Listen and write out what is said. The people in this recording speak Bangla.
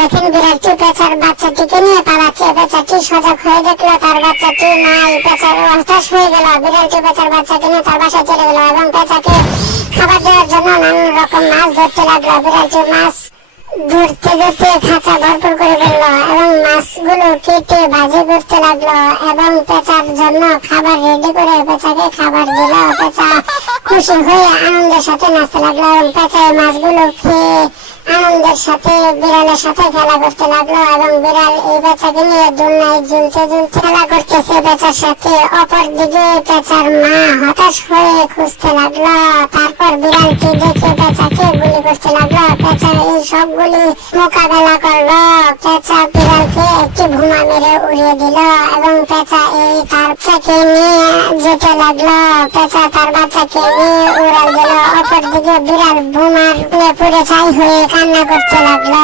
দেখেন বিড়ালটি পেঁচার বাচ্চাটিকে নিয়ে পালাচ্ছে। পেঁচাটি সজাগ হয়ে দেখলো তার বাচ্চাটি নাই। পেঁচার হতাশ হয়ে গেল। বিড়ালটি পেঁচার বাচ্চাকে নিয়ে তার বাসায় চলে গেল এবং পেঁচাকে খাবার দেওয়ার জন্য নানান রকম মাছ ধরতে লাগলো। বিড়ালটি মাছ ধরতে ধরতে খাঁচা ভরপুর করে ফেললো এবং মাছগুলো কেটে ভাজি করতে লাগলো এবং পেঁচার জন্য খাবার রেডি করে পেঁচাকে খাবার দিল। পেঁচা খুশি হয়ে আনন্দের সাথে নাচতে লাগলো এবং পেঁচা এই মাছগুলো খেয়ে আনন্দের সাথে বিড়ালের সাথে খেলা করতে লাগলো এবং বিড়াল এই পেঁচাকে নিয়ে দোলনায় ঝুলতে ঝুলতে খেলা করতেছে পেঁচার সাথে। অপরদিকে পেঁচার মা হতাশ হয়ে খুঁজতে লাগলো। তারপর বিড়ালটি দেখে পেঁচাকে গুলি করতে লাগলো। পেঁচা এই সবগুলি মোকাবেলা করলো। পেঁচা বিড়ালকে একটি বোমা মেরে উড়িয়ে দিল এবং পেঁচা এই তার বাচ্চাকে নিয়ে যেতে লাগলো। পেঁচা তার বাচ্চাকে নিয়ে উড়াল দিল। অপরদিকে বিড়াল বোমার পুড়ে ছাই হয়ে কান্না করতে লাগলো।